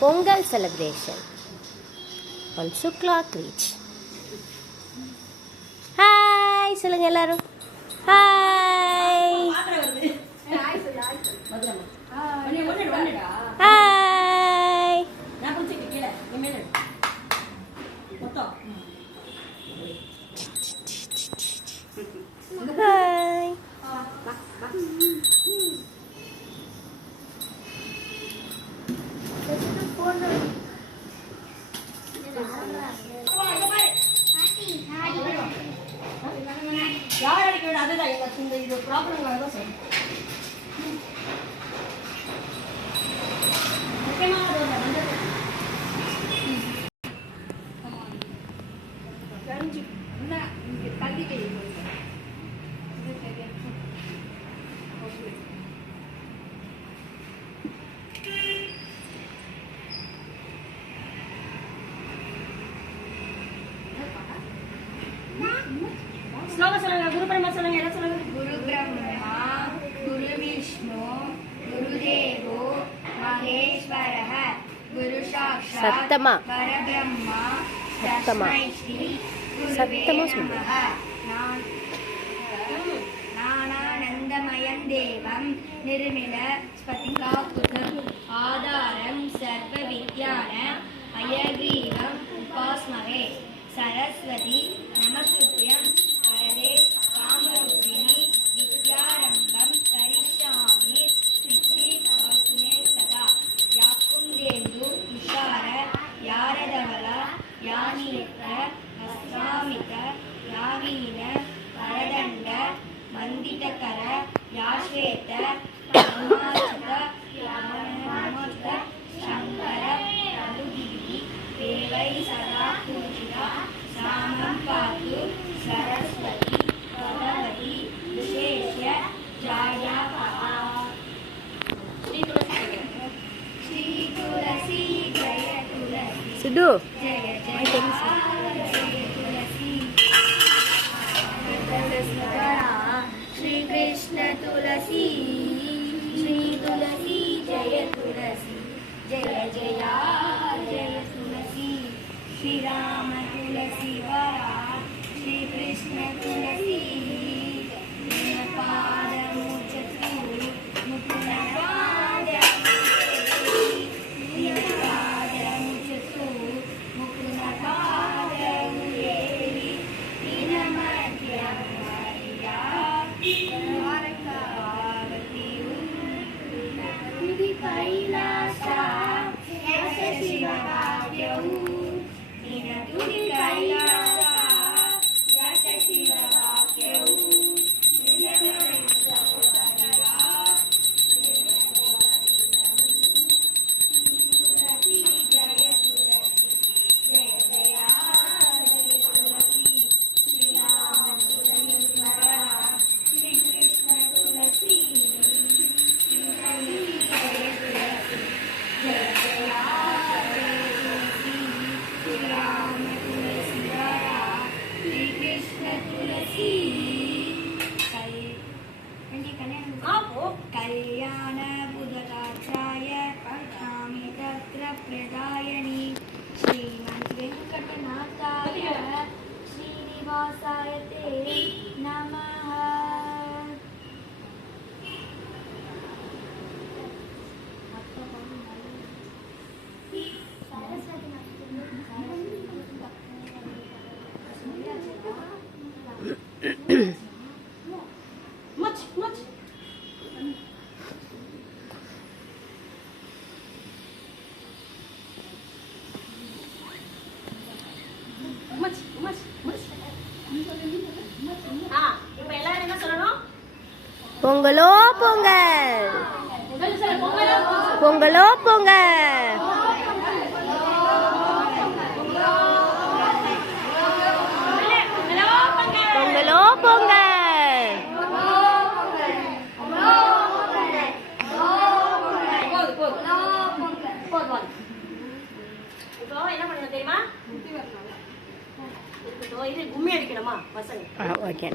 Pongal celebration on Shukla Beach. Hi, சொல்லுங்க எல்லாரும். Hi. Hi. Hi. யார் அடிக்க விட அதுதான் இந்த இது ப்ராப்ளம் தான் சொல்லுங்க. ஸ்லோகம் சொல்லுங்க. குரு பிரம்மா சொல்லுங்க. என்ன சொல்லுங்க? குரு பிரம்மா குரு விஷ்ணு குரு தேவோ மகேஸ்வரः குரு சாக்ஷாத் சத்தமா பரபிரம்மா சத்தமா தஸ்மை ஸ்ரீ சத்தமா குருவே நமः. ஞானானந்தமயம் தேவம் நிர்மல ஸ்படிகாகிருதம் ஆதாரம் சர்வ வித்யான அயக்ரீவம் உபாஸ்மஹே. சரஸ்வதி நமஸ்துத்யம் வரதே காமரூபிணி வித்யாரம்பம் கரிஷ்யாமி சித்தி வாசுனே சதா. யாக்குந்தேந்து துஷார யாரதவல யானீத்த அஸ்வாமித யாவீன வரதண்ட மந்திதகர யாஸ்வேத பிரமாசித யாமோத சங்கர பிரபுதிவி தேவை சதா பூஜிதா சாமம் பாது சரஸ்வதி பகவதி விசேஷ ஜாயா பவா. ஸ்ரீ துளசி ஜெய துளசி சிது ஜெய ஜெய துளசி. श्री कृष्ण तुलसी श्री तुलसी जय तुलसी जय जया जय तुलसी. श्री राम तुलसी वरा श्री कृष्ण तुलसी पाद मुचतु मुकुंद पाद मुचतु मुकुंद पाद मुरेरी दीनमध्य कैलासा शिवभाग्यौ निरतुरि कैलासा शिवभाग्यौ कल्याण बुधराचार्य पठामि तत्र प्रदायनि श्रीमन् वेङ्कटनाथाय श्रीनिवासाय ते नमः. இப்போ எல்லாரும் என்ன சொல்லணும்? பொங்கலோ பொங்கல் பொங்கலோ பொங்கல் பொங்கலோ பொங்கல். இப்போ என்ன பண்ணணும் தெரியுமா? இது கும்மி அடிக்கணுமா பசங்க? ஓகே.